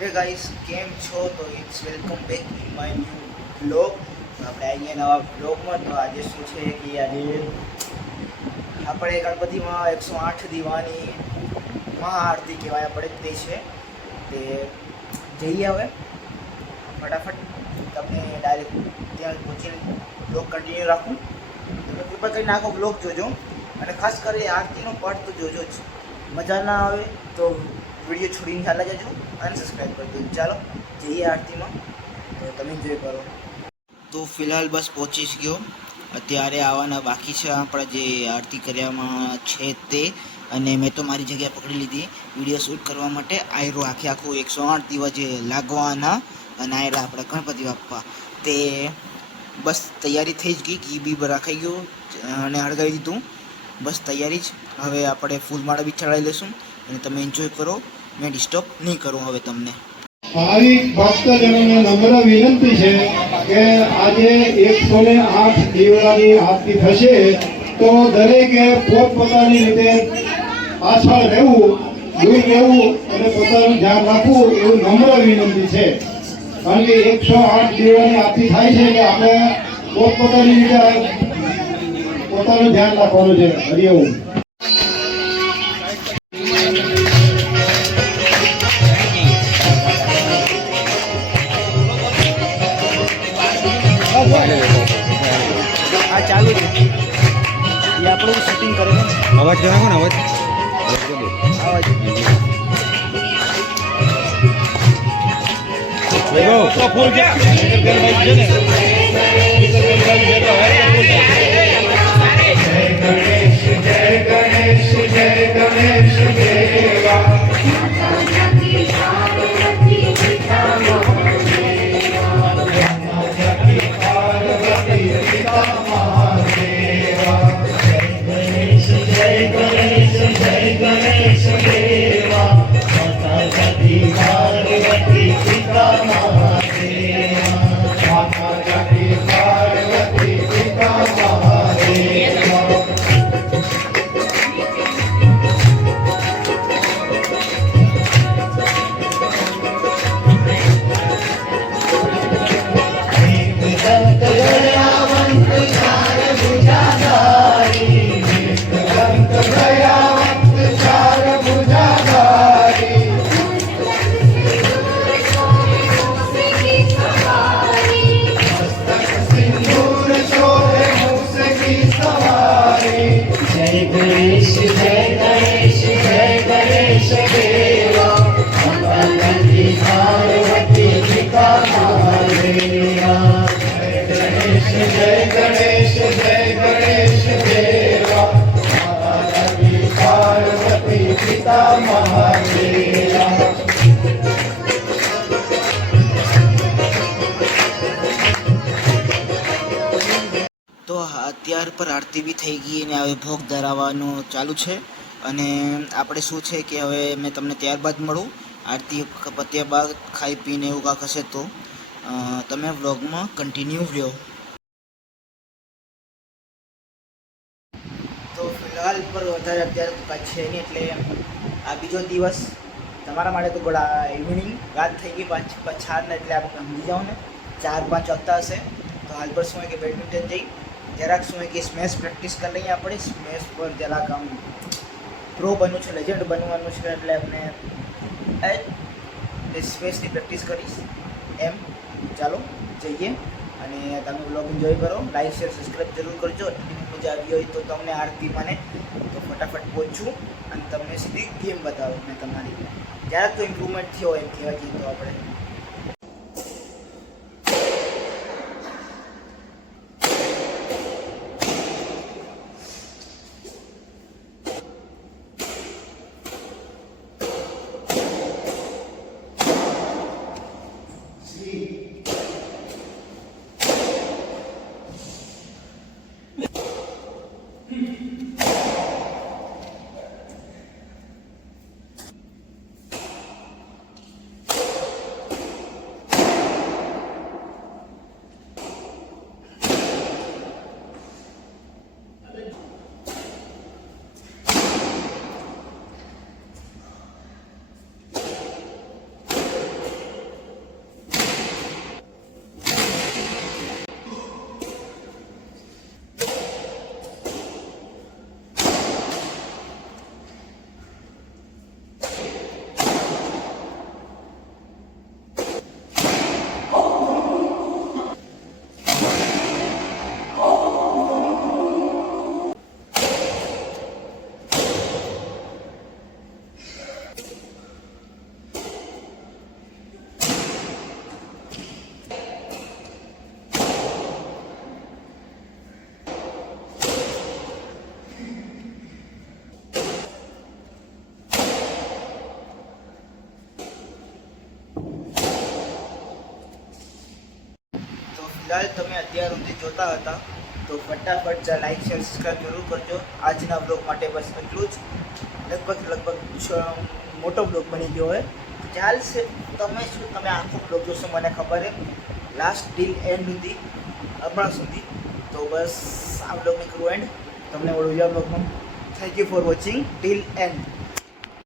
હે ગાઈસ, કેમ છો? તો it's welcome back in my new blog. આપણે આવી ગયા નવા બ્લોગમાં. તો આજે શું છે કે આજે આપણે ગણપતિમાં 108 દીવાની મહાઆરતી કહેવાય આપણે તે છે. તે જઈએ હવે ફટાફટ. તમને ડાયરેક્ટ ત્યાં પહોંચીને બ્લોગ કન્ટિન્યુ રાખું. તમે કૃપા કરીને આખો બ્લોગ જોજો અને ખાસ કરી આરતીનો પાર્ટ તો જોજો જ. મજા ના આવે તો વિડીયો છોડીને ચાલા જજો અને સબસ્ક્રાઈબ કરી દો. ચાલો જઈએ આરતીમાં, તો તમે જોઈ કરો. તો ફિલહાલ બસ પહોંચી જ ગયો. અત્યારે આવવાના બાકી છે આપણા જે આરતી કર્યામાં છે તે. અને મેં તો મારી જગ્યા પકડી લીધી વિડીયો શૂટ કરવા માટે. આયરો આખું 108 દિવસ જે લાગવાના અને આયરા આપણા ગણપતિ બાપ્પા તે બસ તૈયારી થઈ જ ગઈ. ઘી બી રાખાઈ ગયું અને હળગાવી દીધું. બસ તૈયારી જ. હવે આપણે ફૂલમાળા બી ચડાવી લઈશું અને તમે એન્જોય કરો. મેં ડિસ્ટર્બ નહીં કરું હવે તમને. મારી ભક્તજનોને નમ્ર વિનંતી છે કે આજે 108 દીવડાની આરતી થશે, તો દરેકે પોતપોતાની રીતે પાછળ રહેવું, દૂર રહેવું અને પોતાનું ધ્યાન રાખવું એવું નમ્ર વિનંતી છે. કારણ કે 108 દીવડાની આરતી થાય છે એટલે આપણે પોતપોતાની રીતે પોતાનું ધ્યાન રાખવાનું છે. હરિઓમ. આ ચાલુ છે, એ આપણું શૂટિંગ કરે છે. અવાજ કરાવો ને, અવાજ તો અત્યાર પર આરતી બી થઈ ગઈ અને હવે ભોગ ધરાવવાનું ચાલુ છે. અને આપણે શું છે કે હવે મેં તમને ત્યારબાદ મળું. આરતી પત્યા બાદ ખાઈ પીને એવું કાંક હશે તો તમે વ્લોગમાં કન્ટિન્યુ રહ્યો. તો ફિલહાલ પર વધારે અત્યારે તો કાંઈ છે નહીં, એટલે આ બીજો દિવસ તમારા માટે તો ગોળા ઇવનિંગ રાત થઈ ગઈ 5-4 ને, એટલે આપણે સમજી જાઓ ને 4-5 વાગતા હશે. તો હાલ પર શું હોય કે બેડમિન્ટન જઈ જરાક શું હોય કે સ્મેશ પ્રેક્ટિસ કરી લઈએ. આપણે સ્મેશ પર જરાક આમ પ્રો બનવું છે, લેજન્ડ બનવાનું છે, એટલે આપણે સ્મેશની પ્રેક્ટિસ કરીશ એમ. ચાલો જઈએ અને તમે બ્લોગ એન્જોય કરો. લાઈક શેર સબસ્ક્રાઈબ જરૂર કરજો. મજા આવી હોય તો તમને આરતીમાં ને તો ફટાફટ પહોંચું અને તમને સીધી ગેમ બતાવું. મેં તમારી જરાક તો ઇમ્પ્રુવમેન્ટ થયો એમ કહેવા જઈએ તો આપણે. ફિલહાલ તમે અત્યાર સુધી જોતા હતા તો ફટાફટ લાઈક શેર સબસ્ક્રાઈબ જરૂર કરજો. આજના બ્લોગ માટે બસ એટલું જ. લગભગ મોટો બ્લોગ બની ગયો હોય ચાલશે. તમે આખો બ્લોગ જોશો મને ખબર છે લાસ્ટ ટીલ એન્ડ સુધી હમણાં સુધી. તો બસ આ બ્લોગને કરું એન્ડ. તમને મળું બીજા બ્લોગમાં. Thank you for watching till and.